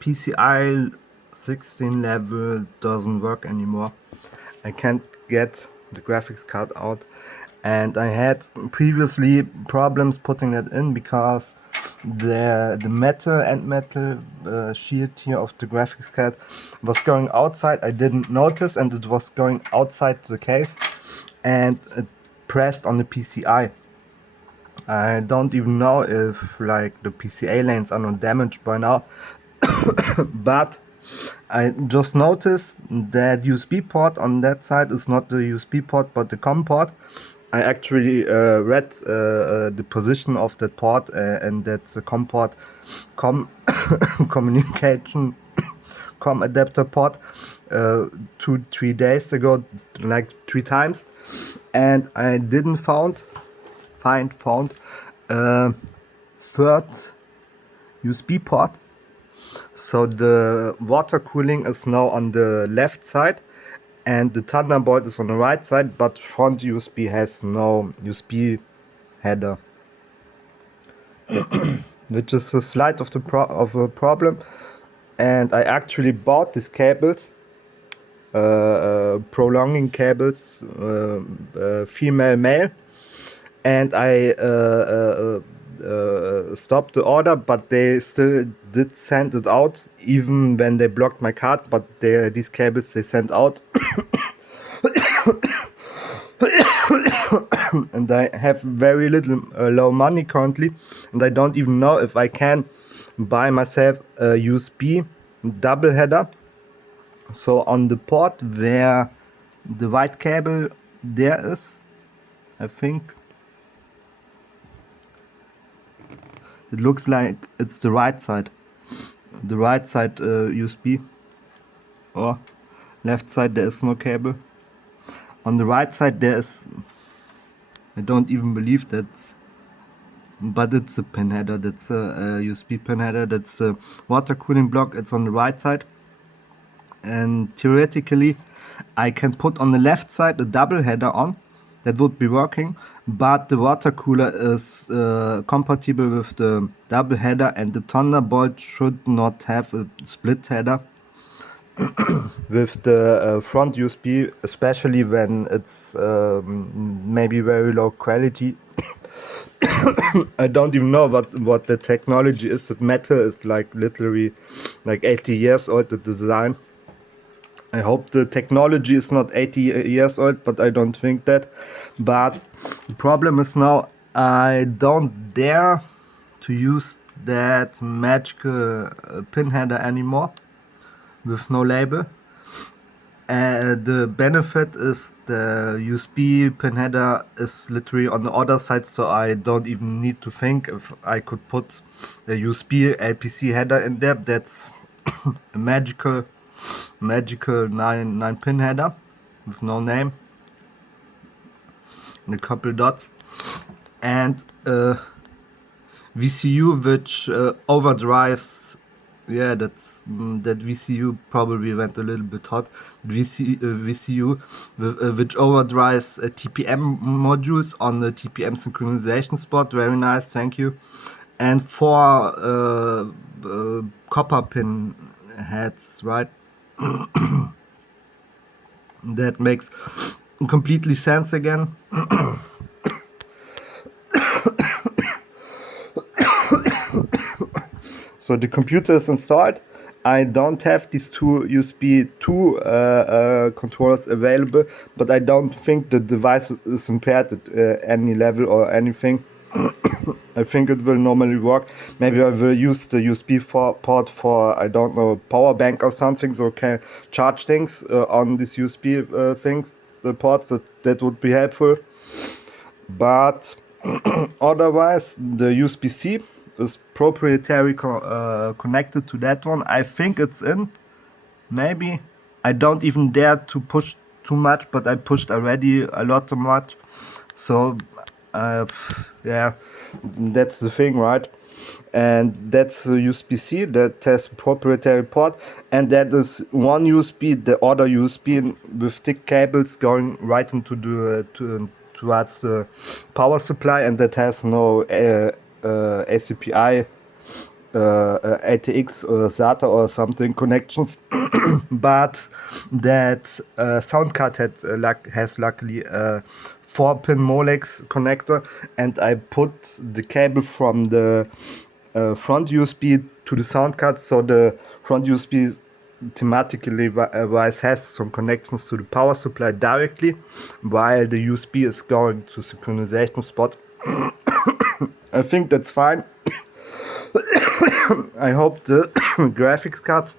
PCI 16 level doesn't work anymore. I can't get the graphics card out, and I had previously problems putting that in because the metal shield here of the graphics card was going outside. I didn't notice, and it was going outside the case, and it pressed on the PCI. I don't even know if like the PCA lanes are not damaged by now, but I just noticed that USB port on that side is not the USB port but the COM port. I actually read the position of that port, and that's the COM port, COM communication COM adapter port, 2-3 days ago, like 3 times, and I didn't found third USB port. So the water cooling is now on the left side and the Thunderbolt is on the right side, but front USB has no USB header, which is a slight of a problem. And I actually bought these cables, prolonging cables, female male, and I stopped the order, but they still did send it out even when they blocked my card. But these cables they sent out and I have very little low money currently, and I don't even know if I can buy myself a USB double header. So on the port where the white cable there is, I think it looks like it's the right side USB, or left side there is no cable. On the right side there is, I don't even believe that, but it's a pin header, that's a USB pin header, that's a water cooling block, it's on the right side. And theoretically I can put on the left side a double header on, that would be working, but the water cooler is compatible with the double header, and the Thunderbolt should not have a split header with the front USB, especially when it's maybe very low quality. I don't even know what the technology is. That metal is like literally like 80 years old, the design. I hope the technology is not 80 years old, but I don't think that. But the problem is now I don't dare to use that magical pin header anymore with no label. The benefit is the USB pin header is literally on the other side, so I don't even need to think if I could put a USB LPC header in there. That's a magical 9 pin header with no name and a couple dots, and VCU which overdrives. Yeah, that VCU probably went a little bit hot. VCU which overdrives TPM modules on the TPM synchronization spot. Very nice, thank you. And 4 copper pin heads, right? That makes completely sense again. So the computer is installed. I don't have these 2 USB 2 controllers available, but I don't think the device is impaired at any level or anything. I think it will normally work. Maybe I will use the USB port for, I don't know, power bank or something, so I can charge things on these USB things, the ports. That would be helpful. But otherwise, the USB-C is proprietary connected to that one. I think it's in. Maybe. I don't even dare to push too much, but I pushed already a lot too much. So yeah, that's the thing, right? And that's the USB-C that has a proprietary port, and that is one USB, the other USB with thick cables going right into the towards the power supply, and that has no ACPI ATX or SATA or something connections, but that sound card has luckily a 4-pin Molex connector, and I put the cable from the front USB to the sound card, so the front USB thematically wise has some connections to the power supply directly, while the USB is going to synchronization spot. I think that's fine. I hope the graphics cards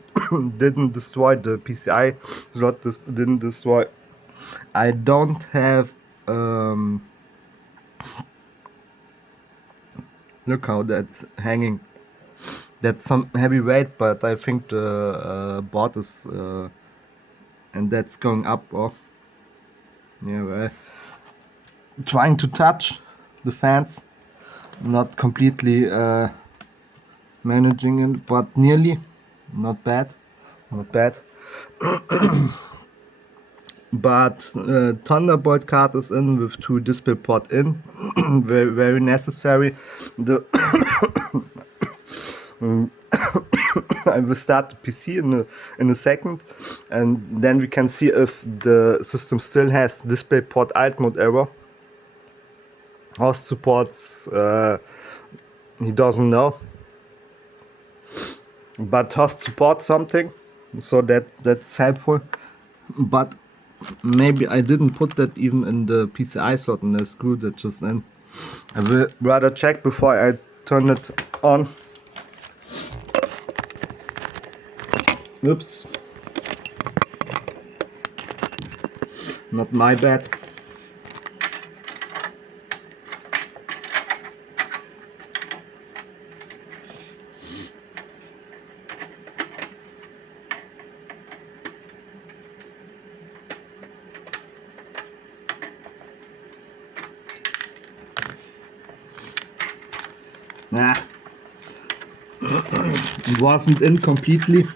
didn't destroy the PCI slot, didn't destroy. I don't have look how that's hanging. That's some heavy weight, but I think the board is and that's going up. Oh, yeah, well, trying to touch the fans, not completely managing it, but nearly. Not bad, not bad. But Thunderbolt card is in with 2 DisplayPort in, very, very necessary. The I will start the PC in a second, and then we can see if the system still has DisplayPort alt mode error. Host supports he doesn't know, but host supports something, so that's helpful. But maybe I didn't put that even in the PCI slot and I screwed it just in. I will rather check before I turn it on. Oops. Not my bad. Nah. It wasn't in completely.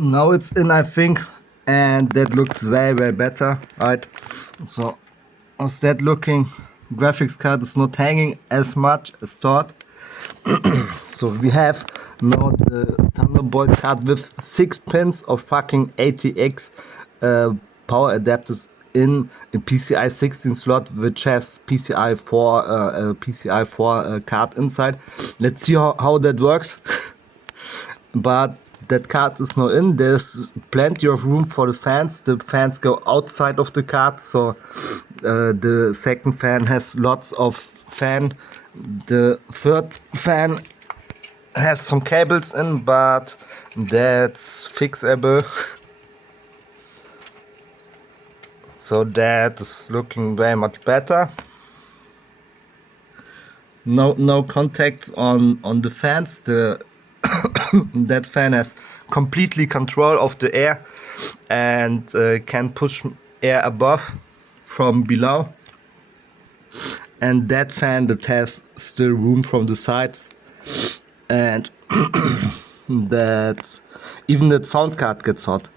Now it's in, I think, and that looks very, very better, right? So, how's that looking? Graphics card is not hanging as much as thought. So we have now the Thunderbolt card with 6 pins of fucking ATX power adapters in a PCI 16 slot, which has PCI 4 card inside. Let's see how that works. But that card is now in. There's plenty of room for the fans. The fans go outside of the card, so the second fan has lots of fan. The third fan has some cables in, but that's fixable. So that is looking very much better. No contacts on the fans. That fan has completely control of the air and can push air above from below. And that fan that has still room from the sides, and that even the sound card gets hot.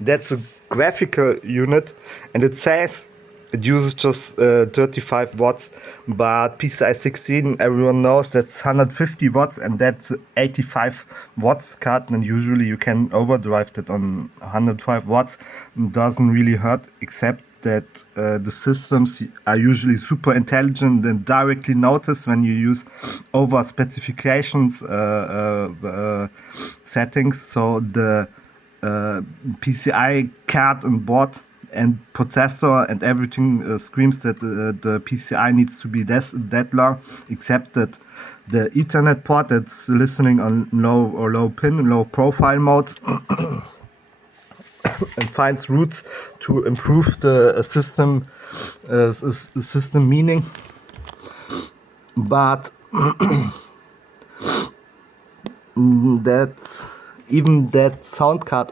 That's a graphical unit, and it says it uses just 35 watts, but PCI 16, everyone knows that's 150 watts, and that's 85 watts card, and usually you can overdrive that on 105 watts. It doesn't really hurt, except that the systems are usually super intelligent and directly notice when you use over specifications settings. So the PCI card and board and processor and everything screams that the PCI needs to be that long, except that the Ethernet port that's listening on low pin, low profile modes and finds routes to improve the system meaning. But that's even that sound card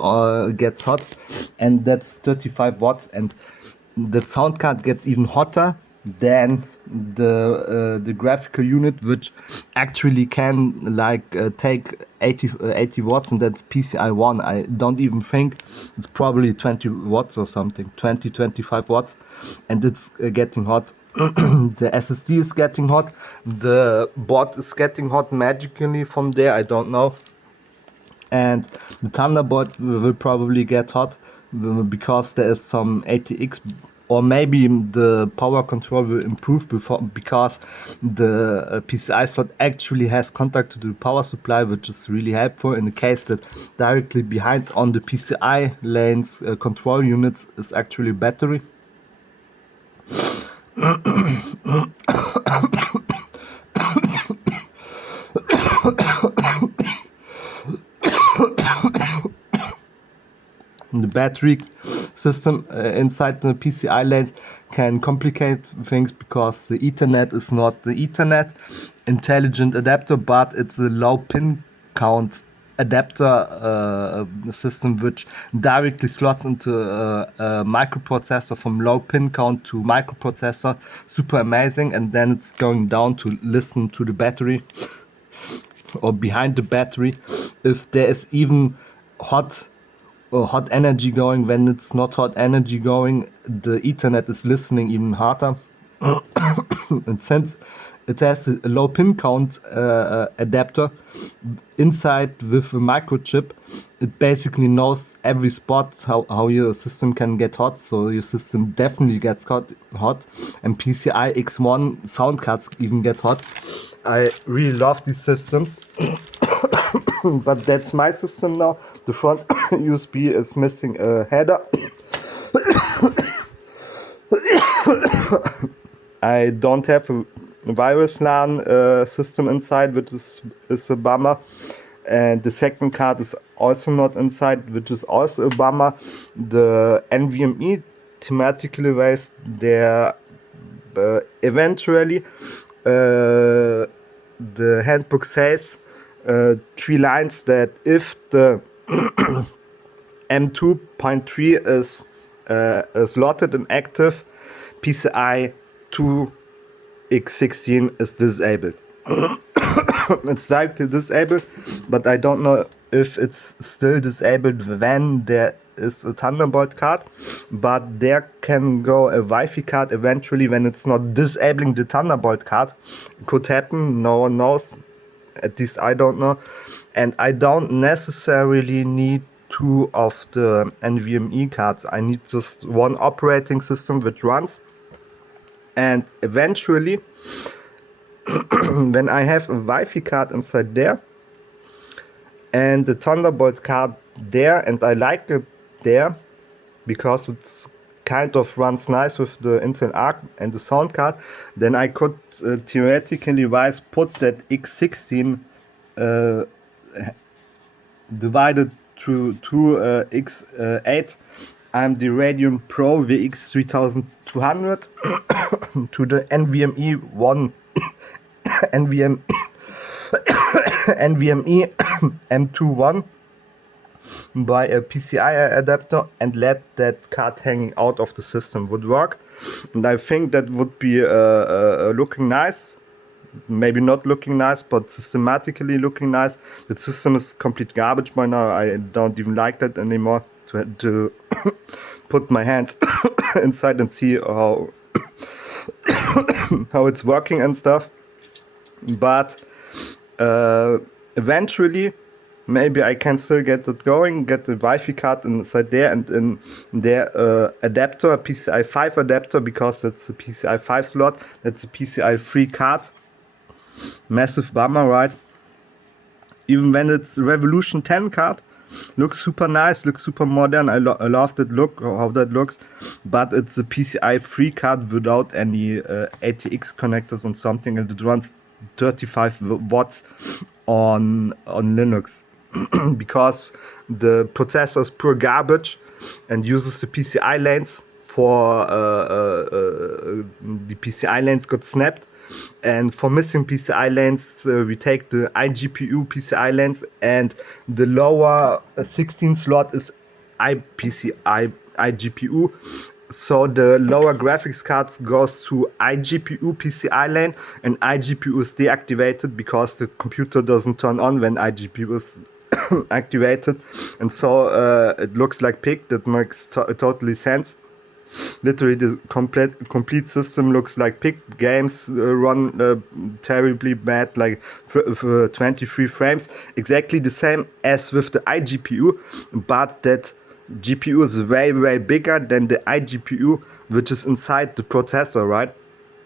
gets hot, and that's 35 watts, and the sound card gets even hotter than the graphical unit, which actually can take 80 watts, and that's PCI 1. I don't even think it's probably 20 watts or something, 25 watts, and it's getting hot. The SSD is getting hot, the board is getting hot magically from there, I don't know. And the Thunderbolt will probably get hot because there is some ATX, or maybe the power control will improve because the PCI slot actually has contact to the power supply, which is really helpful in the case that directly behind on the PCI lanes control units is actually battery. The battery system inside the PCI lanes can complicate things because the Ethernet is not the Ethernet intelligent adapter, but it's a low pin count adapter system which directly slots into a microprocessor from low pin count to microprocessor. Super amazing. And then it's going down to listen to the battery or behind the battery if there is even hot energy going. When it's not hot energy going, the Ethernet is listening even harder. And since it has a low pin count adapter inside with a microchip, it basically knows every spot how your system can get hot, so your system definitely gets hot. And PCI X1 sound cards even get hot. I really love these systems. But that's my system now. The front USB is missing a header. I don't have a virus LAN system inside, which is a bummer. And the second card is also not inside, which is also a bummer. The NVMe thematically based, there eventually the handbook says 3 lines that if the M2.3 is slotted and active, PCI 2x16 is disabled. It's directly disabled, but I don't know if it's still disabled when there is a Thunderbolt card, but there can go a Wi-Fi card eventually when it's not disabling the Thunderbolt card. It could happen, no one knows, at least I don't know. And I don't necessarily need 2 of the NVMe cards. I need just one operating system which runs. And eventually, when I have a Wi-Fi card inside there and the Thunderbolt card there, and I like it there because it's kind of runs nice with the Intel Arc and the sound card, then I could theoretically wise put that X16 divided through X8 AMD Radeon Pro VX 3200 to the NVMe M21 by a PCI adapter and let that card hanging out of the system would work. And I think that would be looking nice. Maybe not looking nice, but systematically looking nice. The system is complete garbage by now. I don't even like that anymore to put my hands inside and see how it's working and stuff. But eventually, maybe I can still get it going, get the Wi-Fi card inside there, and in their adapter, a PCI 5 adapter, because that's a PCI 5 slot, that's a PCI 3 card. Massive bummer, right? Even when it's Revolution 10 card, looks super nice, looks super modern. I love that look, how that looks, but it's a PCI 3 card without any ATX connectors and something, and it runs 35 watts on Linux because the processor is pure garbage and uses the PCI lanes for the PCI lanes got snapped. And for missing PCI lanes, we take the iGPU PCI lanes, and the lower 16 slot is iGPU. So the lower graphics cards goes to iGPU PCI lane, and iGPU is deactivated because the computer doesn't turn on when iGPU is activated, and so it looks like pig. That makes totally sense. Literally, the complete system looks like pig. Games run terribly bad, like 23 frames, exactly the same as with the iGPU, but that GPU is way bigger than the iGPU, which is inside the processor, right?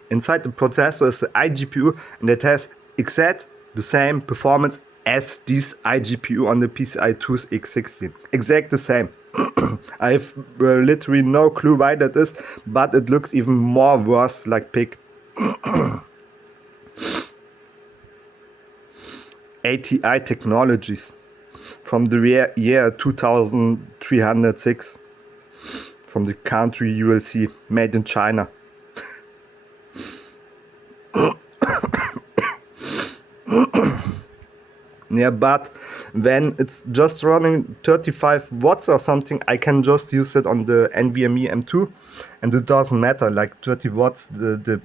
Inside the processor is the iGPU, and it has exact the same performance as this iGPU on the PCI 2's X16. Exact the same. I have literally no clue why that is, but it looks even more worse like pig. ATI Technologies from the year 2306 from the country you will see, made in China. Yeah, but when it's just running 35 watts or something, I can just use it on the NVMe M2, and it doesn't matter. Like 30 watts, the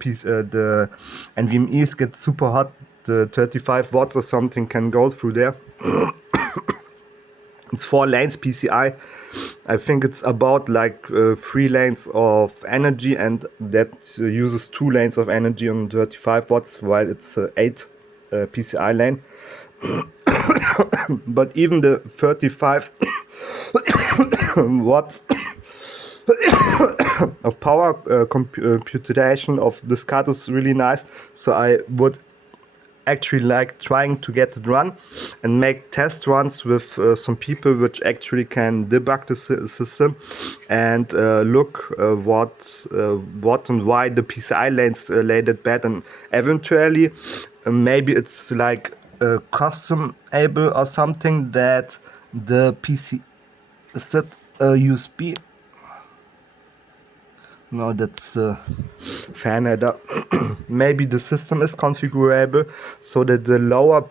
NVMe's get super hot. The 35 watts or something can go through there. It's 4 lanes PCI. I think it's about like 3 lanes of energy, and that uses 2 lanes of energy on 35 watts, while it's 8 PCI lane. But even the 35 watts of power computation of this card is really nice. So I would actually like trying to get it run and make test runs with some people which actually can debug the system and look what and why the PCI lanes laid it bad, and eventually maybe it's like custom able or something that the PC set USB. No, that's fan header. Maybe the system is configurable so that the lower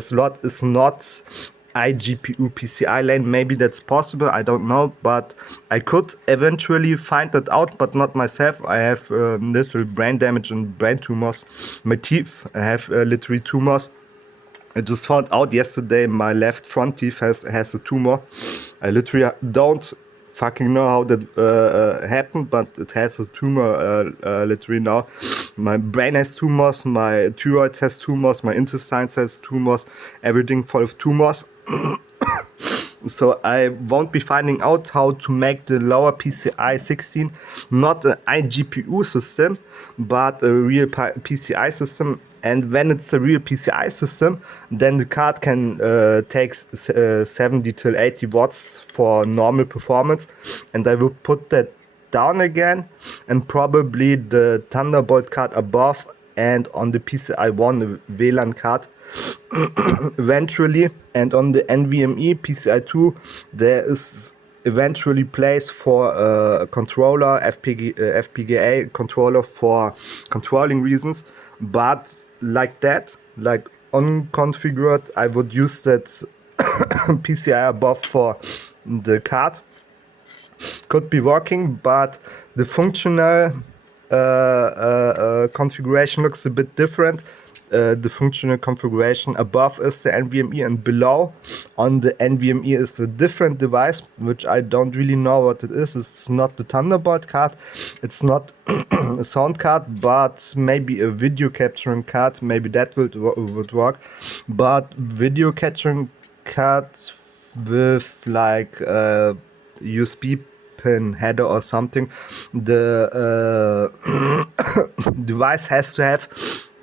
slot is not iGPU PCI lane. Maybe that's possible, I don't know, but I could eventually find that out, but not myself. I have literal brain damage and brain tumors. My teeth, I have literally tumors. I just found out yesterday my left front teeth has a tumor. I literally don't fucking know how that happened, but it has a tumor literally now. My brain has tumors, my thyroid has tumors, my intestines has tumors, everything full of tumors. So I won't be finding out how to make the lower PCI 16 not an iGPU system, but a real PCI system. And when it's a real PCI system, then the card can take 70 till 80 watts for normal performance. And I will put that down again, and probably the Thunderbolt card above, and on the PCI 1 the WLAN card eventually. And on the NVMe PCI 2 there is eventually place for a controller, FPGA controller for controlling reasons, but like that, like unconfigured, I would use that PCI above for the card. Could be working, but the functional configuration looks a bit different. The functional configuration above is the NVMe, and below on the NVMe is a different device, which I don't really know what it is. It's not the Thunderbolt card, it's not a sound card, but maybe a video capturing card. Maybe that would work. But video capturing cards with like USB pin header or something, the device has to have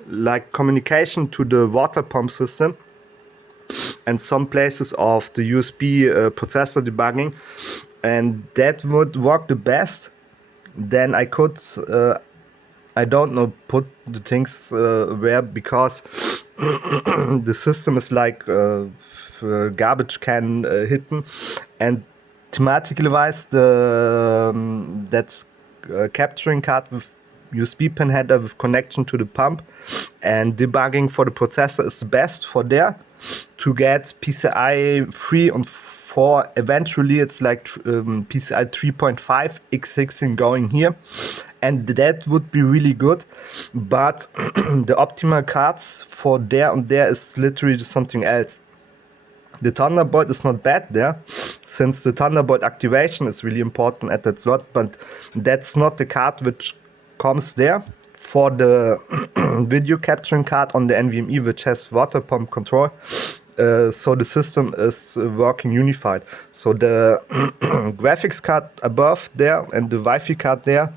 like communication to the water pump system and some places of the USB processor debugging, and that would work the best. Then I could I don't know, put the things where, because the system is like garbage can hidden, and thematically wise the that's capturing card with USB pin header with connection to the pump and debugging for the processor is the best for there. to get PCI 3 and 4. Eventually it's like PCI 3.5 x16 going here, and that would be really good. But the optimal cards for there and there is literally something else. The Thunderbolt is not bad there, since the Thunderbolt activation is really important at that slot, but that's not the card which comes there. For the video capturing card on the NVMe, which has water pump control, so the system is working unified. So the graphics card above there and the Wi-Fi card there,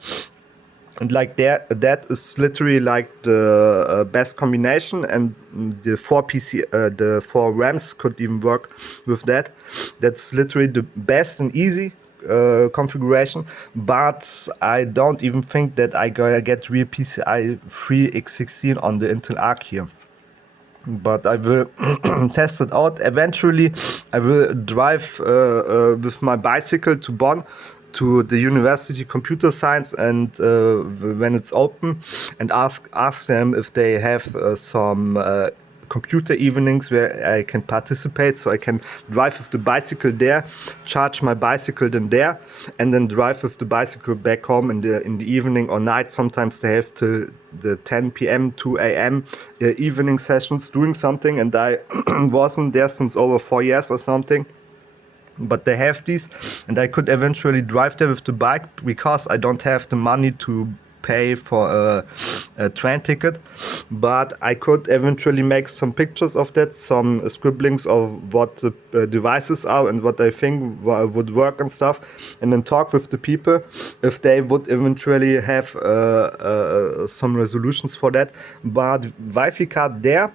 and like that is literally like the best combination, and the 4 RAMs could even work with that. That's literally the best and easy configuration. But I don't even think that I gonna get real PCI 3 x16 on the Intel Arc here. But I will test it out. Eventually, I will drive with my bicycle to Bonn, to the University Computer Science, and when it's open, and ask them if they have some computer evenings where I can participate, so I can drive with the bicycle there, charge my bicycle then there, and then drive with the bicycle back home in the evening or night. Sometimes they have till the 10 p.m. 2 a.m. Evening sessions doing something, and I wasn't there since over 4 years or something. But they have these, and I could eventually drive there with the bike, because I don't have the money to pay for a train ticket. But I could eventually make some pictures of that, some scribblings of what the devices are and what I think would work and stuff, and then talk with the people if they would eventually have some resolutions for that. But Wi-Fi card there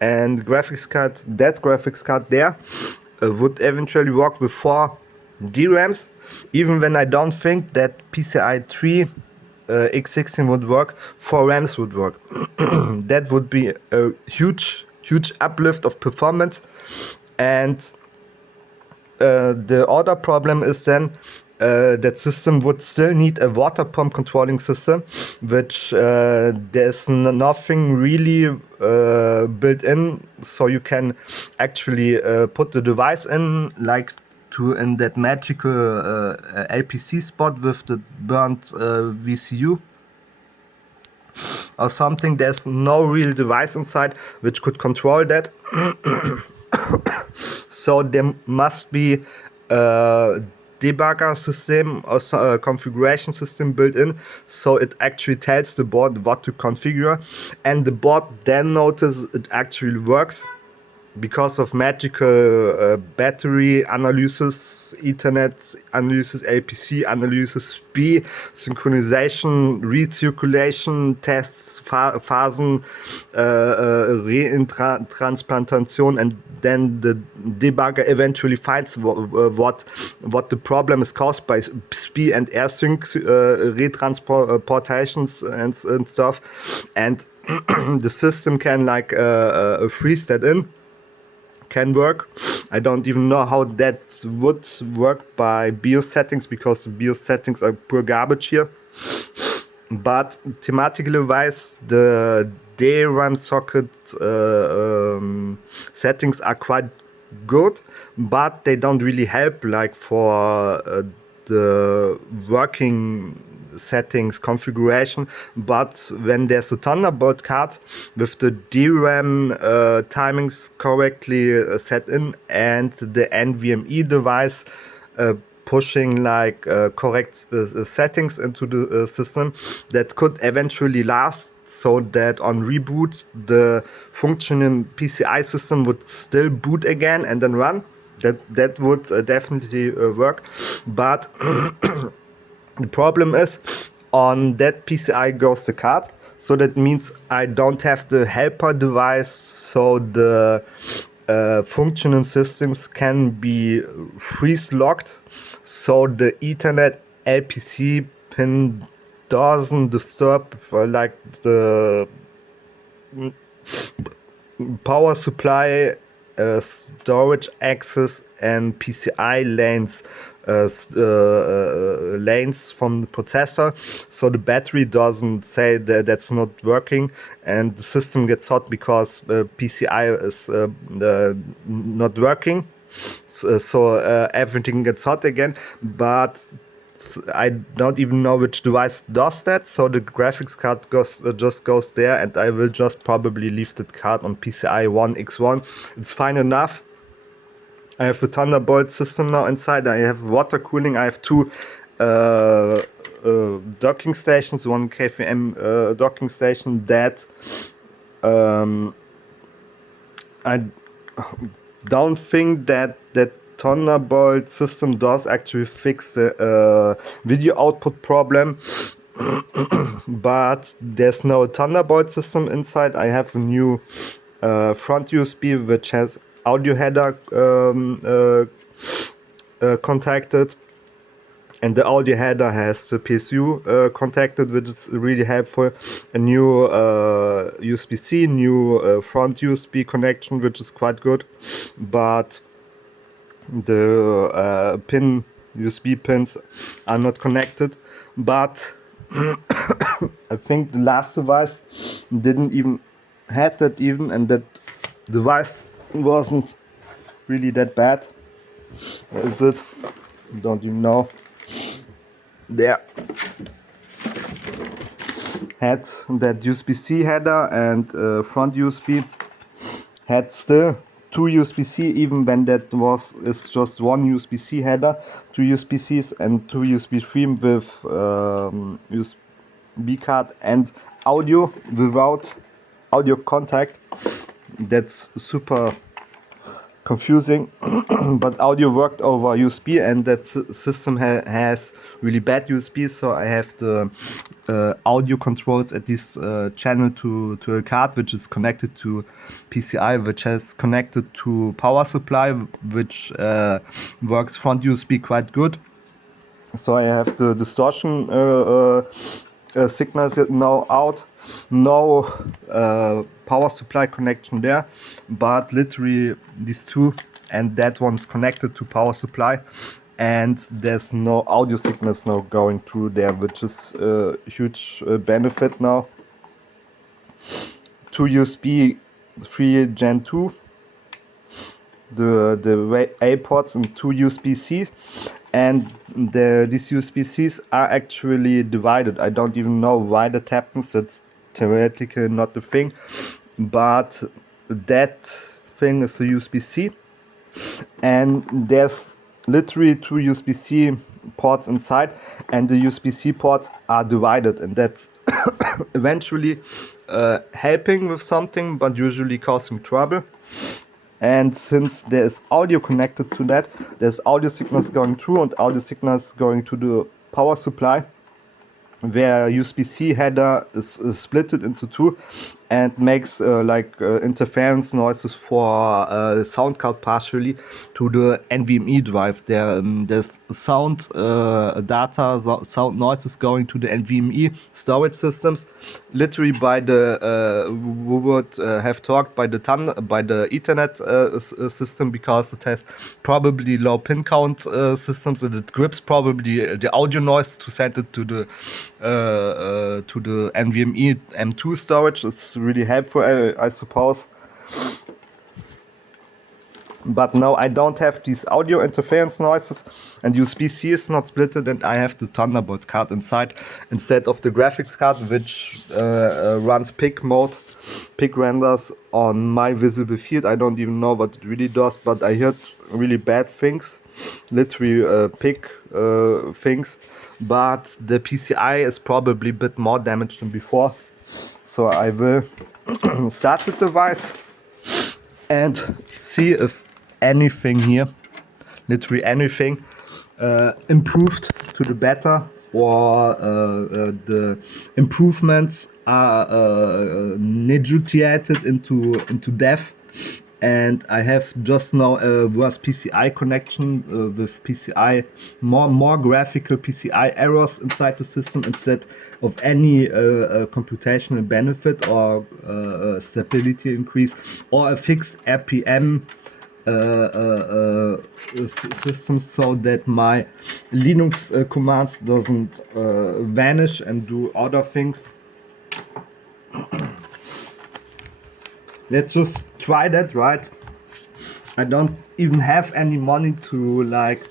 and graphics card, that graphics card there, would eventually work with 4 DRAMs, even when I don't think that PCI 3 x16 would work, 4 RAMs would work. That would be a huge uplift of performance. And the other problem is then that system would still need a water pump controlling system, which there's nothing really built in, so you can actually put the device in, like in that magical LPC spot with the burnt VCU or something. There's no real device inside which could control that. So there must be debugger system or a configuration system built in, so it actually tells the board what to configure, and the board then notices it actually works because of magical battery analysis, Ethernet analysis, LPC analysis, SPI, synchronization, recirculation tests, Phasen, Retransplantation, and then the debugger eventually finds what the problem is caused by SPI and AirSync retransportations and stuff, and the system can like freeze that in. Can work. I don't even know how that would work by BIOS settings, because the BIOS settings are pure garbage here. But thematically wise, the DRAM socket settings are quite good, but they don't really help like for the working settings configuration. But when there's a Thunderbolt card with the DRAM timings correctly set in, and the NVMe device pushing like correct settings into the system, that could eventually last, so that on reboot the functioning PCI system would still boot again and then run. That would definitely work. But the problem is, on that PCI goes the card, so that means I don't have the helper device, so the functioning systems can be freeze locked, so the Ethernet LPC pin doesn't disturb like the power supply, storage access and PCI lanes lanes from the processor, so the battery doesn't say that that's not working, and the system gets hot because PCI is not working. So everything gets hot again, but I don't even know which device does that, so the graphics card just goes there, and I will just probably leave that card on PCI 1X1. It's fine enough. I have a Thunderbolt system now inside. I have water cooling. I have two docking stations, one KVM docking station that I don't think that Thunderbolt system does actually fix the video output problem. But there's no Thunderbolt system inside. I have a new front USB which has audio header contacted, and the audio header has the PSU contacted, which is really helpful. A new USB-C, new front USB connection, which is quite good, but the USB pins are not connected. But I think the last device didn't even had that even, and that device wasn't really that bad. Where is it? Don't even know. There. Had that USB-C header and front USB. Had still two USB-C, even when that is just one USB-C header, two USB-Cs and two USB-3 with USB card and audio without audio contact. That's super confusing, but audio worked over USB, and that system has really bad USB, so I have the audio controls at this channel to a card which is connected to PCI, which has connected to power supply, which works front USB quite good. So I have the distortion signals now out, no power supply connection there, but literally these two, and that one's connected to power supply, and there's no audio signals now going through there, which is a huge benefit now. Two USB 3 Gen 2, the A ports, and two USB-Cs, and these USB-Cs are actually divided. I don't even know why that happens. That's theoretically not the thing, but that thing is a USB-C, and there's literally two USB-C ports inside, and the USB-C ports are divided, and that's eventually helping with something, but usually causing trouble. And since there is audio connected to that, there's audio signals going through and audio signals going to the power supply, where USB-C header is splitted into two and makes interference noises for the sound card partially to the NVMe drive. There's sound data, sound noises going to the NVMe storage systems. Literally by the we would have talked by the Ethernet system, because it has probably low pin count systems, and it grips probably the audio noise to send it to the NVMe M2 storage. It's really helpful, I suppose. But no, I don't have these audio interference noises, and USB-C is not splitted, and I have the Thunderbolt card inside instead of the graphics card, which runs PIC mode, PIC renders on my visible field. I don't even know what it really does, but I heard really bad things, literally PIC things. But the PCI is probably a bit more damaged than before, so I will start the device and see if anything here, literally anything, improved to the better, or the improvements are negotiated into depth. And I have just now a worse PCI connection with PCI, more graphical PCI errors inside the system instead of any computational benefit or stability increase, or a fixed RPM system so that my Linux commands doesn't vanish and do other things. Let's just try that, right? I don't even have any money to like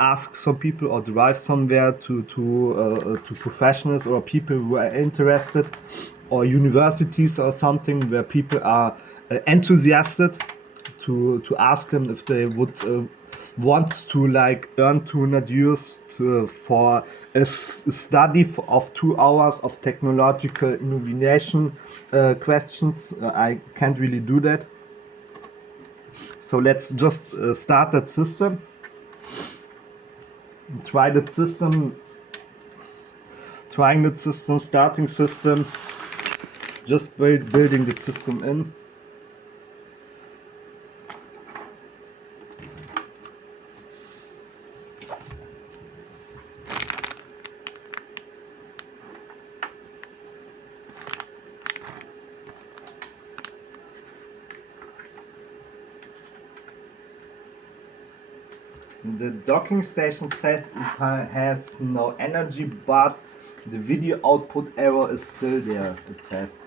ask some people or drive somewhere to professionals or people who are interested, or universities or something where people are enthusiastic to ask them if they would want to like earn 200 euros for a study of 2 hours of technological innovation questions. I can't really do that. So let's just start that system. Try that system. Trying that system, starting system. Just building the system in. The docking station says it has no energy, but the video output error is still there, it says.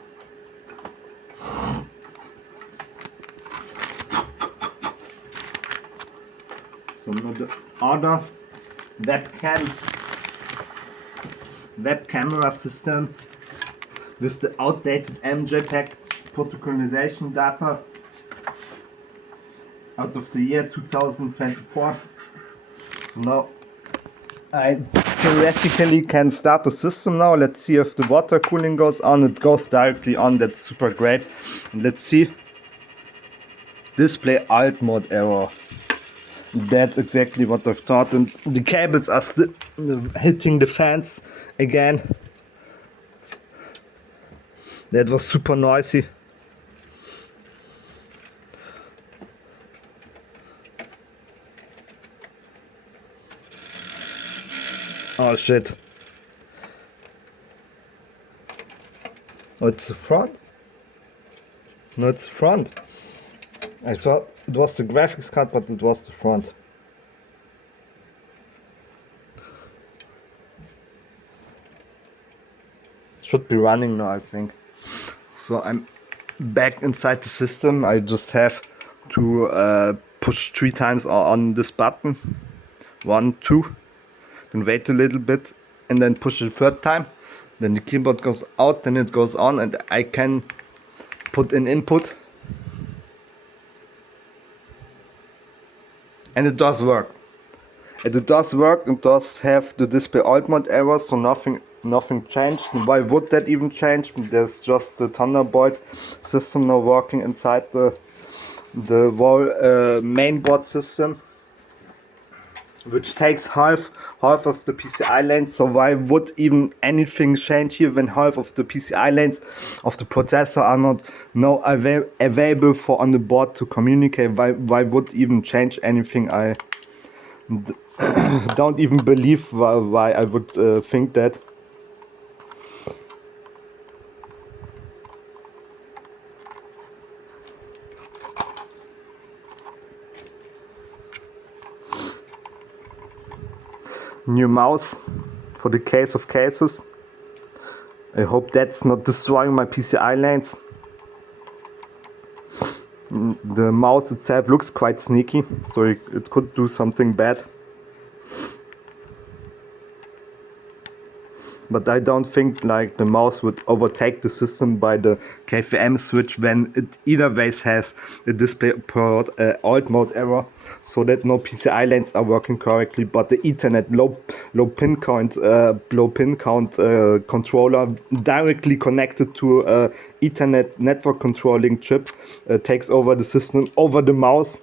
So now the other web camera system with the outdated MJPEG protocolization data out of the year 2024. So now I theoretically can start the system now. Let's see if the water cooling goes on. It goes directly on, that's super great. And let's see. Display alt mode error. That's exactly what I've thought, and the cables are still hitting the fans again. That was super noisy. Oh shit. Oh, it's the front? No, it's the front. I thought it was the graphics card, but it was the front. Should be running now, I think. So I'm back inside the system. I just have to push 3 times on this button. 1, 2. Then wait a little bit and then push it 3rd time. Then the keyboard goes out, then it goes on, and I can put in input. And it does work. And it does work, and does have the display alt mode error, so nothing changed. Why would that even change? There's just the Thunderbolt system now working inside the whole mainboard system, which takes half of the PCI lanes. So why would even anything change here when half of the PCI lanes of the processor are not now available for on the board to communicate? Why would even change anything? I don't even believe why I would think that. New mouse for the case of cases. I hope that's not destroying my PCI lanes. The mouse itself looks quite sneaky, so it could do something bad. But I don't think like the mouse would overtake the system by the KVM switch when it either ways has a display port alt mode error, so that no PCI lanes are working correctly, but the Ethernet low pin count controller directly connected to Ethernet network controlling chip takes over the system, over the mouse,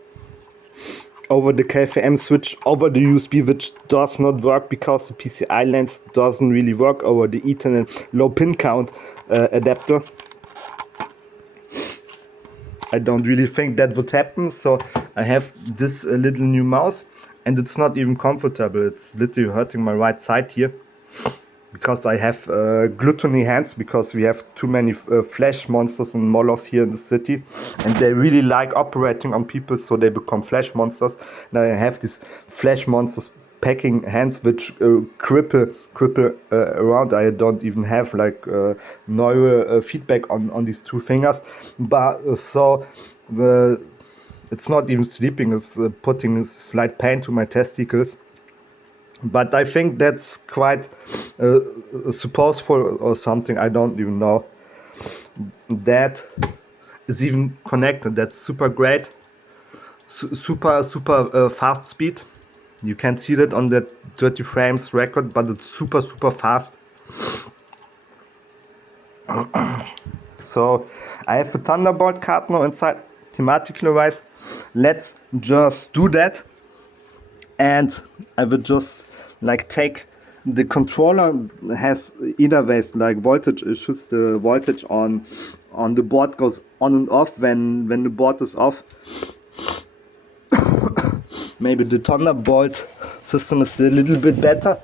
over the KVM switch, over the USB, which does not work because the PCI lanes doesn't really work over the Ethernet low pin count adapter. I don't really think that would happen, so I have this little new mouse, and it's not even comfortable. It's literally hurting my right side here. because I have gluttony hands, because we have too many flesh monsters and molochs here in the city, and they really like operating on people, so they become flesh monsters. Now I have these flesh monsters packing hands which cripple around. I don't even have like neural feedback on these two fingers, but so the it's not even sleeping, it's putting a slight pain to my testicles. But I think that's quite supposeful or something. I don't even know. That is even connected. That's super great. Super fast speed. You can see that on that 30 frames record, but it's super fast. So I have a Thunderbolt card now inside, thematically wise. Let's just do that. And I will just like take the controller has either ways like voltage issues. The voltage on the board goes on and off when the board is off. Maybe the Thunderbolt system is a little bit better.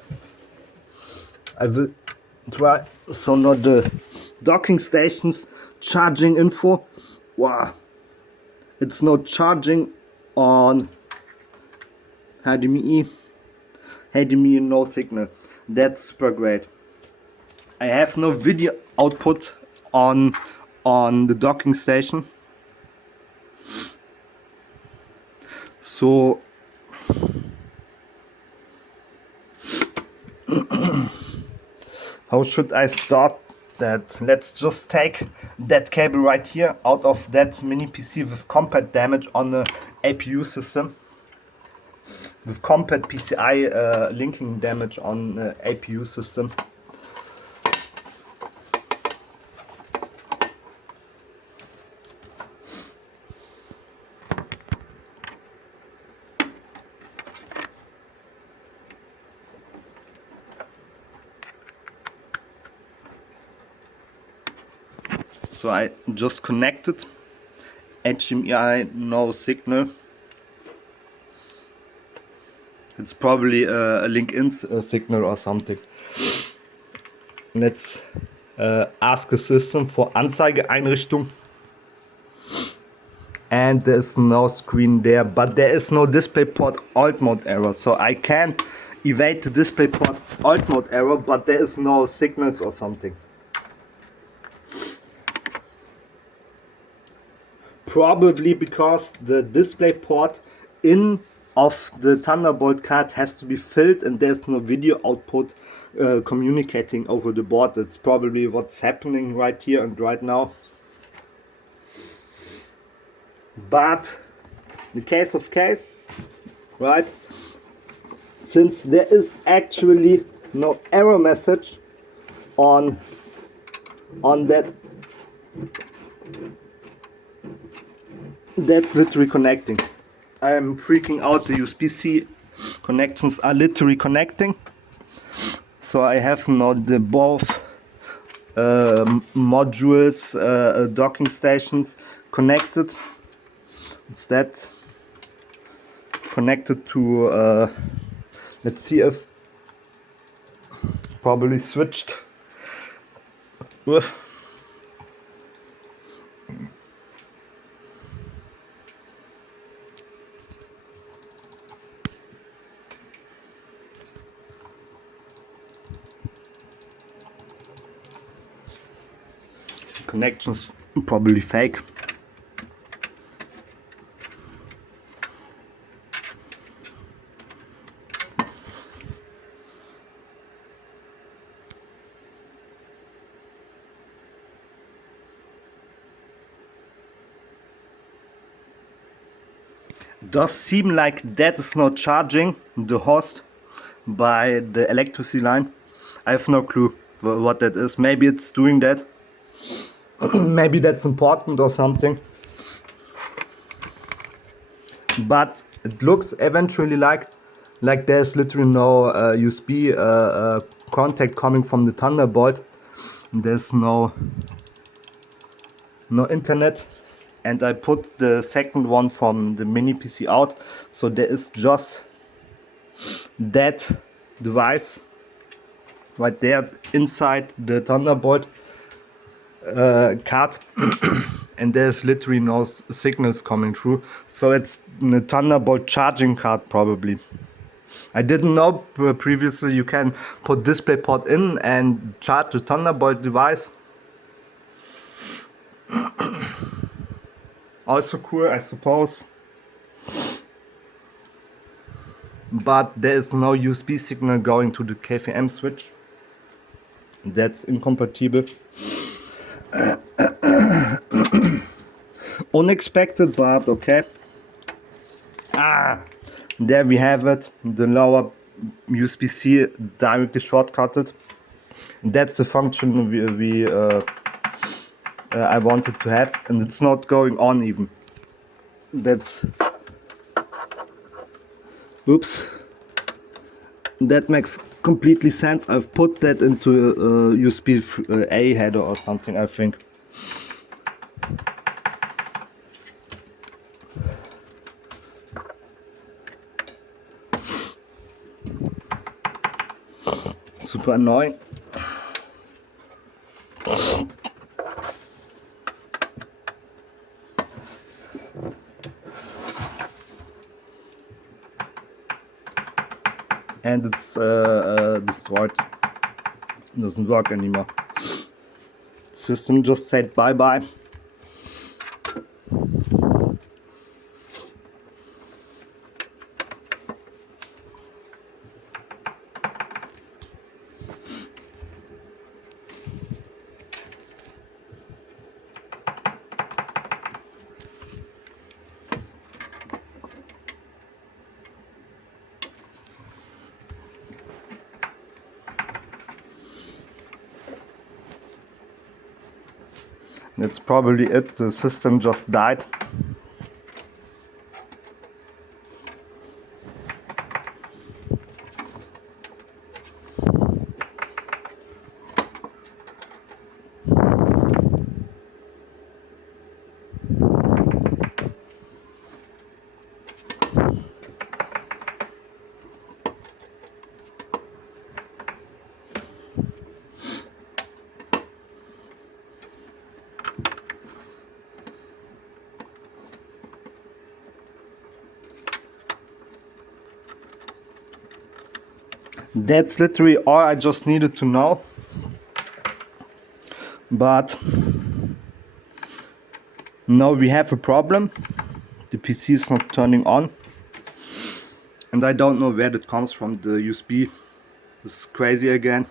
I will try. So now the docking stations charging info. Wow, it's not charging on HDMI. HDMI no signal. That's super great. I have no video output on the docking station. So how should I start that? Let's just take that cable right here out of that mini PC with compat damage on the APU system. With compat PCI linking damage on the APU system. So I just connected HDMI, no signal. It's probably a link-in signal or something. Let's ask a system for Anzeigeeinrichtung. And there's no screen there, but there is no DisplayPort alt mode error. So I can evade the DisplayPort alt mode error, but there is no signals or something. Probably because the DisplayPort in of the Thunderbolt card has to be filled and there's no video output communicating over the board. That's probably what's happening right here and right now. But in case of case, right, since there is actually no error message on that, that's literally connecting. I am freaking out. The USB-C connections are literally connecting. So I have now the both modules, docking stations connected. Instead connected to let's see if it's probably switched. Connections probably fake. Does seem like that is not charging the host by the electricity line. I have no clue what that is. Maybe it's doing that. Maybe that's important or something. But it looks eventually like there's literally no USB contact coming from the Thunderbolt. There's no internet. And I put the second one from the mini PC out, so there is just that device right there inside the Thunderbolt card. And there's literally no signals coming through, so it's a Thunderbolt charging card probably. I didn't know previously you can put DisplayPort in and charge the Thunderbolt device. Also cool, I suppose. But there is no USB signal going to the KVM switch. That's incompatible. Unexpected, but okay. There we have it. The lower USB-C directly shortcutted. That's the function I wanted to have, and it's not going on even. That's... Oops. That makes completely sense. I've put that into a USB-A header or something, I think. Super annoying. And it's destroyed. It doesn't work anymore. System just said bye bye. That's probably it. The system just died. That's literally all I just needed to know. But now we have a problem. The PC is not turning on. And I don't know where that comes from. The USB is crazy again.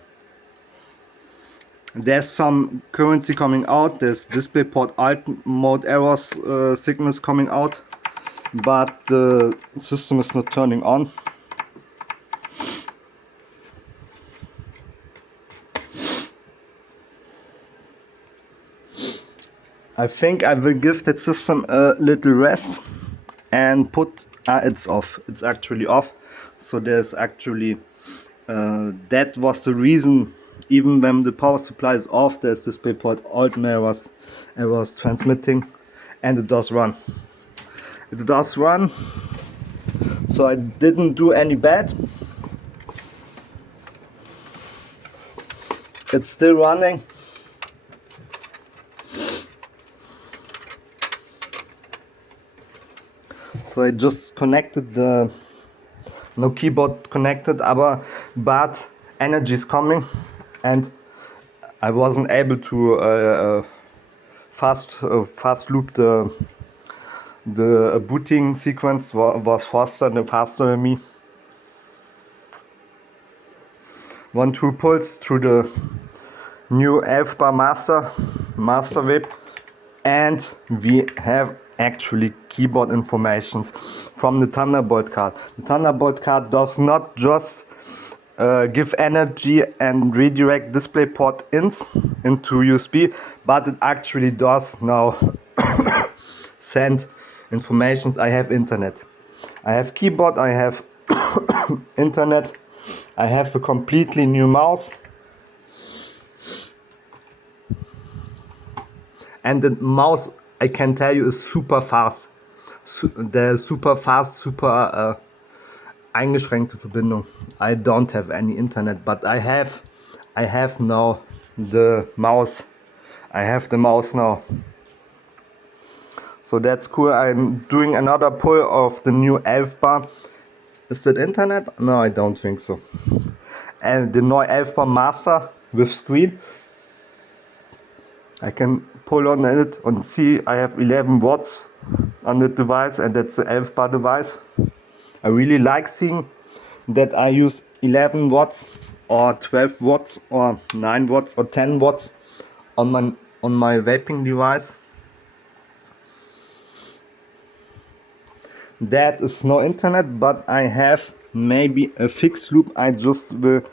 There's some currency coming out. There's DisplayPort alt mode errors signals coming out. But the system is not turning on. I think I will give that system a little rest and put... it's off. It's actually off. So there's actually... that was the reason, even when the power supply is off, there's DisplayPort alt errors. I was transmitting and it does run. It does run. So I didn't do any bad. It's still running. So I just connected the... no keyboard connected, but energy is coming and I wasn't able to fast loop the booting sequence was faster than me. 1-2 pulse through the new Elfbar master whip, and we have actually keyboard informations from the Thunderbolt card. The Thunderbolt card does not just give energy and redirect DisplayPort ins into USB, but it actually does now send informations. I have internet, I have keyboard, I have internet, I have a completely new mouse, and the mouse, I can tell you, is super fast. Der super fast, super eingeschränkte Verbindung. I don't have any internet, but I have I have now the mouse. I have the mouse now. So that's cool. I'm doing another pull of the new Elfbar. Is it internet? No, I don't think so. And the new Elfbar Master with screen. I can pull on it and see I have 11 watts on the device, and that's the Elfbar device. I really like seeing that I use 11 watts or 12 watts or 9 watts or 10 watts on my vaping device. That is no internet, but I have maybe a fixed loop. I just will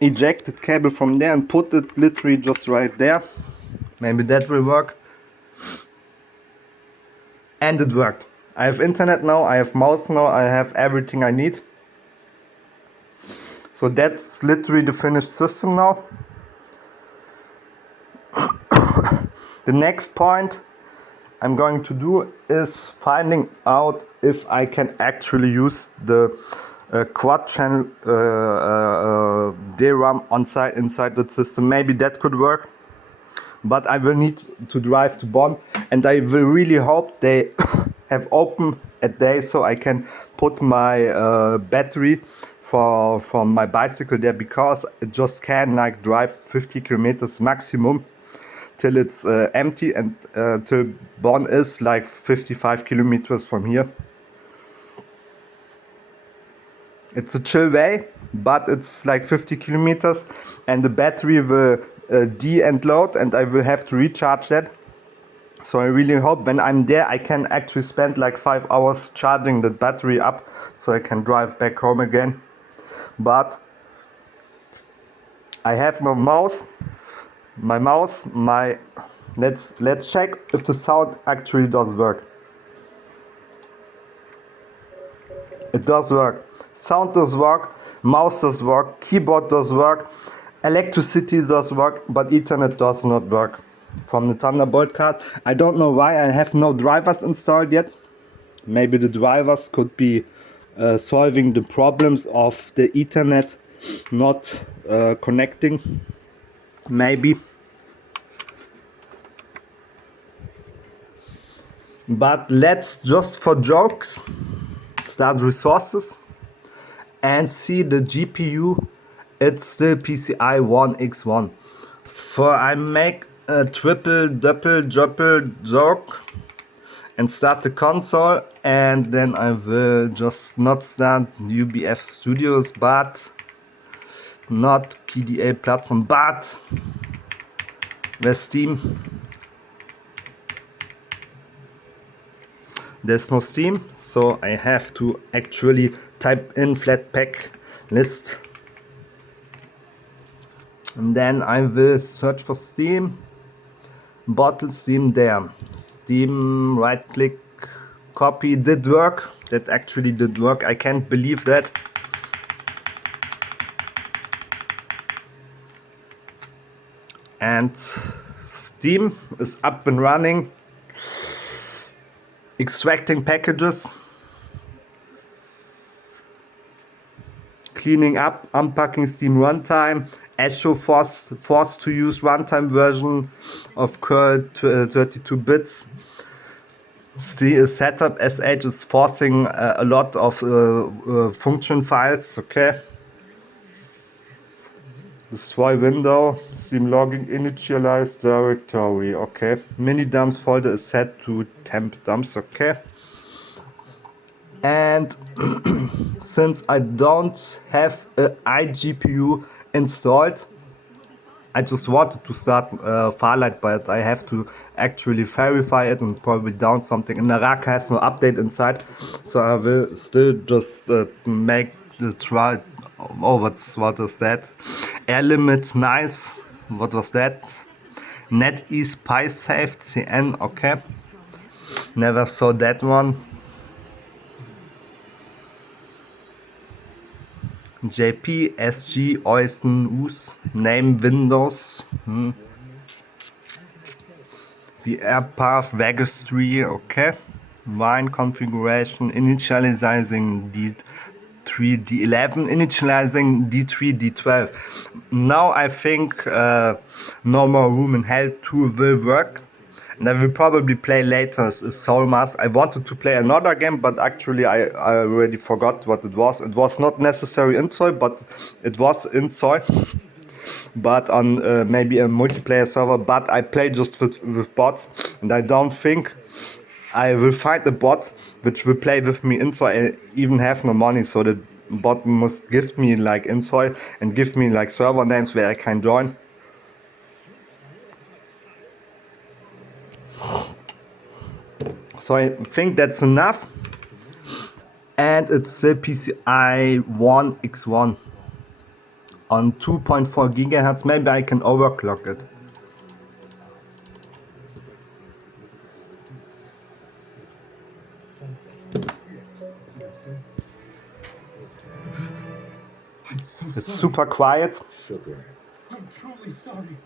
eject the cable from there and put it literally just right there. Maybe that will work. And it worked. I have internet now, I have mouse now, I have everything I need. So that's literally the finished system now. The next point I'm going to do is finding out if I can actually use the quad channel DRAM inside the system. Maybe that could work, but I will need to drive to Bonn, and I will really hope they have open at day so I can put my battery from my bicycle there, because it just can like drive 50 kilometers maximum till it's empty, and till Bonn is like 55 kilometers from here. It's a chill way, but it's like 50 kilometers, and the battery will de-end load, and I will have to recharge that. So I really hope when I'm there I can actually spend like 5 hours charging the battery up so I can drive back home again. But I have no mouse. Let's check if the sound actually does work. It does work. Sound does work, mouse does work, keyboard does work, electricity does work, but Ethernet does not work from the Thunderbolt card. I don't know why. I have no drivers installed yet. Maybe the drivers could be solving the problems of the Ethernet not connecting. Maybe. But let's just for jokes start resources and see the GPU. It's still PCI 1x1. For I make a triple, double joke and start the console, and then I will just not start UBF Studios, but not KDA platform, but where's Steam? There's no Steam, so I have to actually type in Flatpak list, and then I will search for Steam. Bottle Steam there. Steam, right click, copy, did work. That actually did work. I can't believe that. And Steam is up and running. Extracting packages. Cleaning up, unpacking Steam runtime. Echo forced to use runtime version of curl 32 bits. Setup SH is forcing a lot of function files. Okay. Destroy window. Steam logging, initialize directory. Okay. Mini dumps folder is set to temp dumps. Okay. And since I don't have a iGPU installed, I just wanted to start Farlight, but I have to actually verify it and probably down something. And Naraka has no update inside, so I will still just make the try. Oh, what is that? Air limit, nice. What was that? NetEase PySafe CN, okay. Never saw that one. JP, SG, Oysten, US, name Windows. VR path, registry, okay. Wine configuration, initializing the d3, d11, initializing d3, d12. Now I think No More Room in Hell 2 will work. And I will probably play later Soul Mask. I wanted to play another game, but actually I already forgot what it was. It was not necessarily in Zoy, but it was in Zoy. But on maybe a multiplayer server. But I play just with bots, and I don't think I will find a bot which will play with me in Zoy. I even have no money, so the bot must give me like in Zoy and give me like server names where I can join. So I think that's enough. And it's the PCI 1X1 on 2.4 gigahertz. Maybe I can overclock it. It's super quiet. Sugar. I'm truly sorry.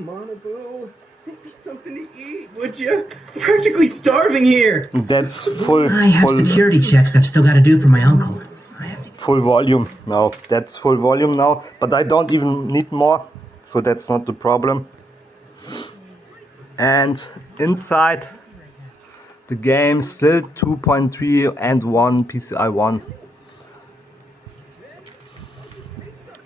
Monabu, make me something to eat, would you? I'm practically starving here. That's full. I have full security checks I've still got to do for my uncle. I have to... Full volume now. That's full volume now. But I don't even need more, so that's not the problem. And inside the game still 2.3 and 1 PCI 1.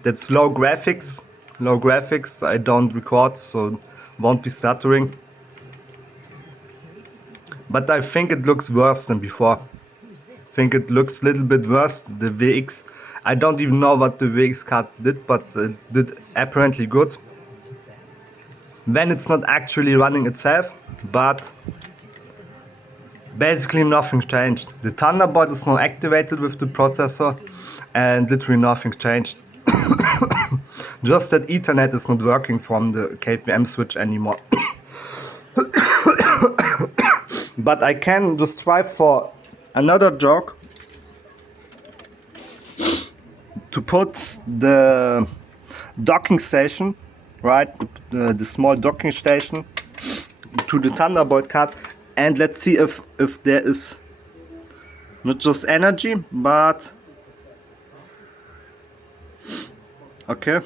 That's low graphics. Low graphics. I don't record, so won't be stuttering. But I think it looks worse than before. I think it looks a little bit worse, the VX. I don't even know what the VX card did, but it did apparently good. When it's not actually running itself, but basically nothing changed. The Thunderbolt is now activated with the processor and literally nothing changed. Just that Ethernet is not working from the KVM switch anymore. But I can just try for another joke to put the docking station, right, the small docking station to the Thunderbolt card, and let's see if there is not just energy, but okay,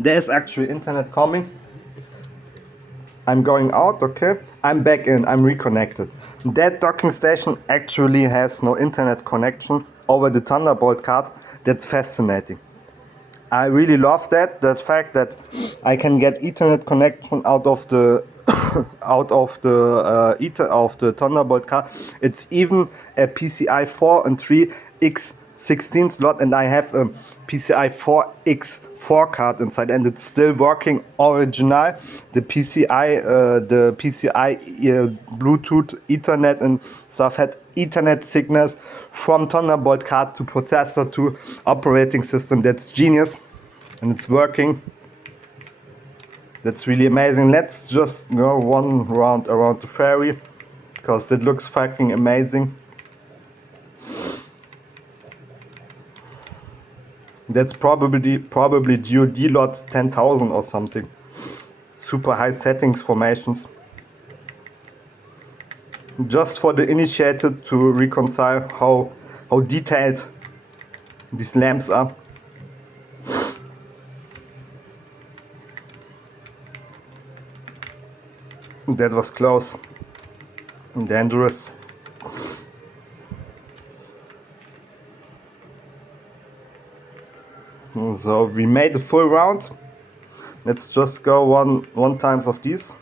there is actually internet coming. I'm going out, okay, I'm back in, I'm reconnected. That docking station actually has no internet connection over the Thunderbolt card. That's fascinating. I really love that, the fact that I can get Ethernet connection out of the Thunderbolt card. It's even a PCI 4 and 3 X16 slot, and I have a PCI 4X4 card inside, and it's still working original. The PCI Bluetooth, Ethernet and stuff had Ethernet signals from Thunderbolt card to processor to operating system. That's genius, and it's working. That's really amazing. Let's just go one round around the ferry, because it looks fucking amazing. That's probably DoD lot 10,000 or something. Super high settings formations. Just for the initiated to reconcile how detailed these lamps are. That was close and dangerous. So we made a full round. Let's just go one times of these.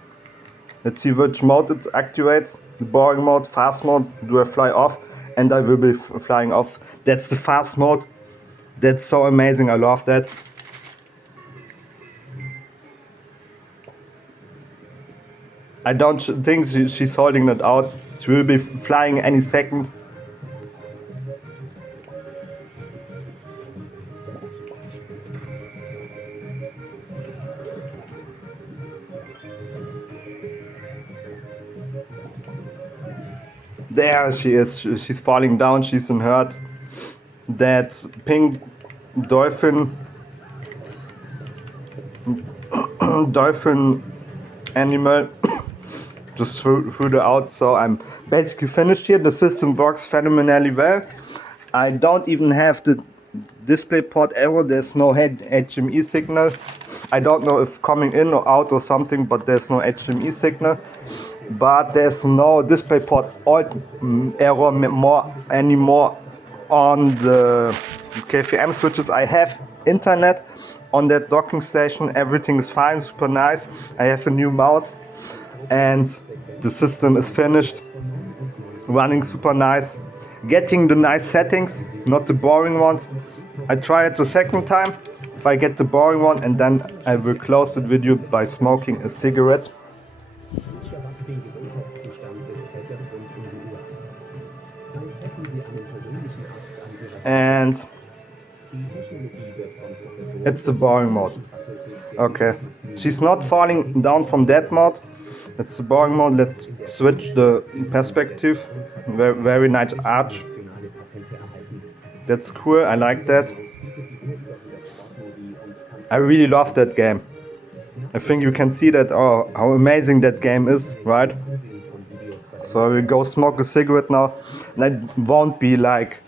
Let's see which mode it activates. The boring mode, fast mode, do I fly off? And I will be flying off. That's the fast mode. That's so amazing, I love that. I don't think she's holding that out. She will be flying any second. There she is. She's falling down. She's unhurt. That pink dolphin animal just threw the out. So I'm basically finished here. The system works phenomenally well. I don't even have the DisplayPort error. There's no HDMI signal. I don't know if coming in or out or something, but there's no HDMI signal. But there's no DisplayPort error anymore on the KVM switches. I have internet on that docking station. Everything is fine, super nice. I have a new mouse and the system is finished, running super nice, getting the nice settings, not the boring ones. I try it the second time if I get the boring one, and then I will close the video by smoking a cigarette. And it's the boring mode. Okay, she's not falling down from that mode. It's the boring mode. Let's switch the perspective. Very, very nice arch. That's cool. I like that. I really love that game. I think you can see that how amazing that game is, right? So I will go smoke a cigarette now, and I won't be like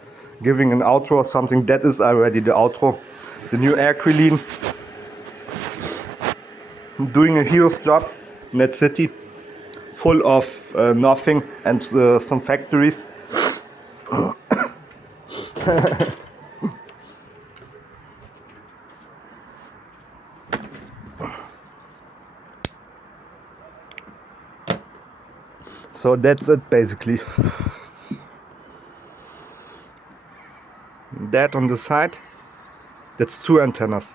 giving an outro or something. That is already the outro. The new Airquilline, doing a hero's job in that city, full of nothing and some factories. So that's it basically. That on the side, that's two antennas.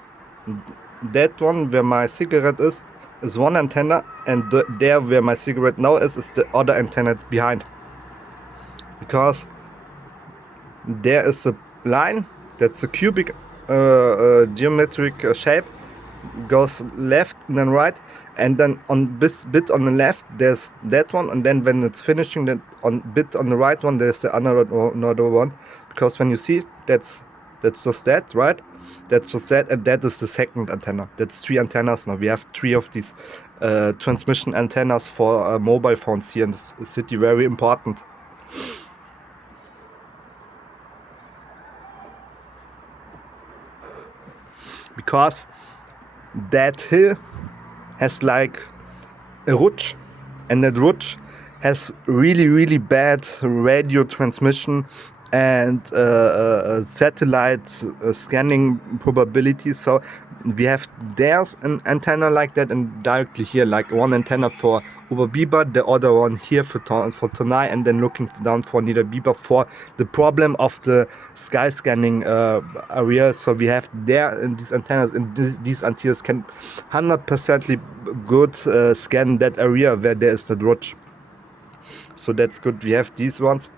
That one where my cigarette is one antenna, and there where my cigarette now is the other antenna that's behind. Because there is a line that's a cubic geometric shape, goes left and then right, and then on this bit on the left there's that one, and then when it's finishing that on bit on the right one there's the another one. Because when you see that's just that, right? That's just that, and that is the second antenna. That's three antennas now. We have three of these transmission antennas for mobile phones here in the city. Very important. Because that hill has like a rouge, and that rouge has really bad radio transmission and satellite scanning probabilities. So we have there's an antenna like that, and directly here like one antenna for Oberbiber, the other one here for Tonai, and then looking down for Niederbiber for the problem of the sky scanning area. So we have there in these antennas, and these antennas can 100% good scan that area where there is the rouge. So that's good. We have these ones.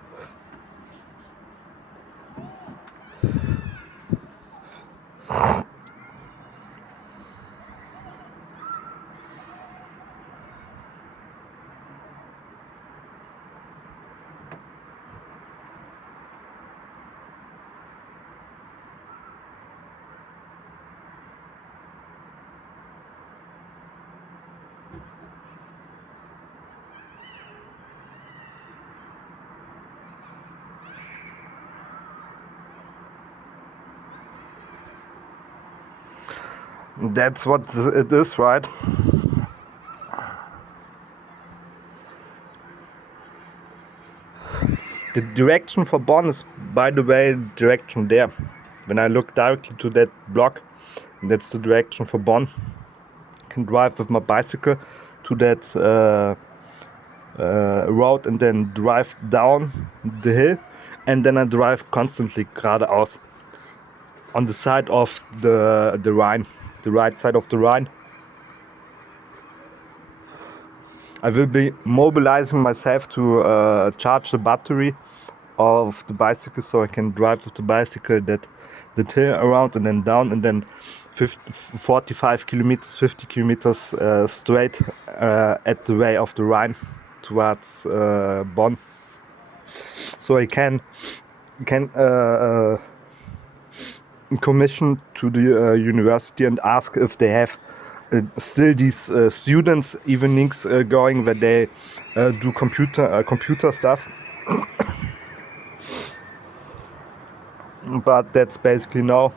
That's what it is, right? The direction for Bonn is, by the way, direction there. When I look directly to that block, that's the direction for Bonn. I can drive with my bicycle to that road and then drive down the hill, and then I drive constantly geradeaus on the side of the Rhine, the right side of the Rhine. I will be mobilizing myself to charge the battery of the bicycle, so I can drive with the bicycle that hill around and then down, and then 45 kilometers, 50 kilometers straight at the way of the Rhine towards Bonn. So I can commission to the university and ask if they have still these students evenings going where they do computer stuff. But that's basically now.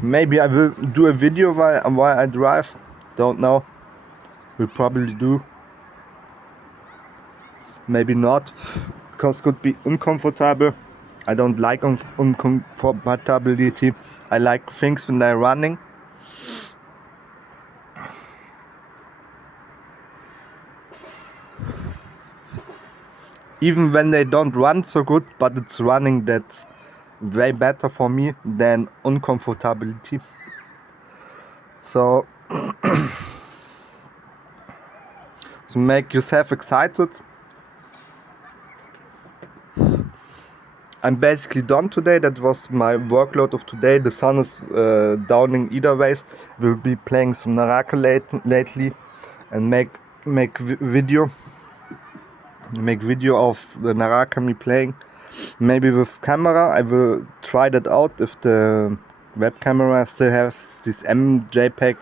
Maybe I will do a video while I drive. Don't know. Will probably do. Maybe not, because it could be uncomfortable. I don't like uncomfortability. I like things when they're running. Even when they don't run so good, but it's running that's way better for me than uncomfortability. So, to make yourself excited. I'm basically done today. That was my workload of today. The sun is downing either ways. We'll be playing some Naraka lately and make video of the Naraka me playing. Maybe with camera. I will try that out if the web camera still has this MJPEG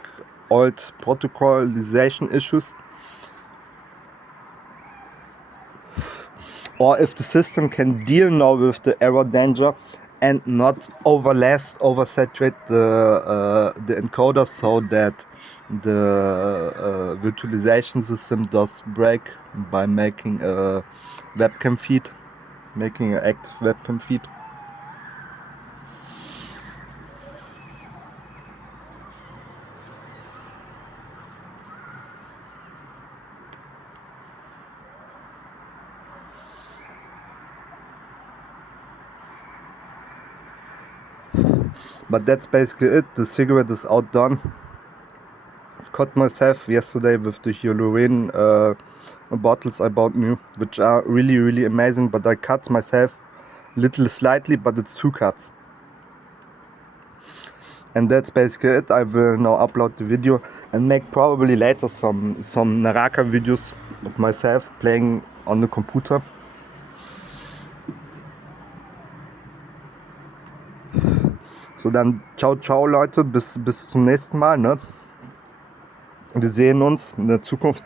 old protocolization issues. Or if the system can deal now with the error danger and not oversaturate the encoder so that the virtualization system does break by making a webcam feed, making an active webcam feed. But that's basically it. The cigarette is outdone. I've cut myself yesterday with the Hyaluron bottles I bought new, which are really amazing, but I cut myself little slightly, but it's 2 cuts. And that's basically it. I will now upload the video and make probably later some Naraka videos of myself playing on the computer. So dann ciao Leute, bis zum nächsten Mal, ne? Wir sehen uns in der Zukunft.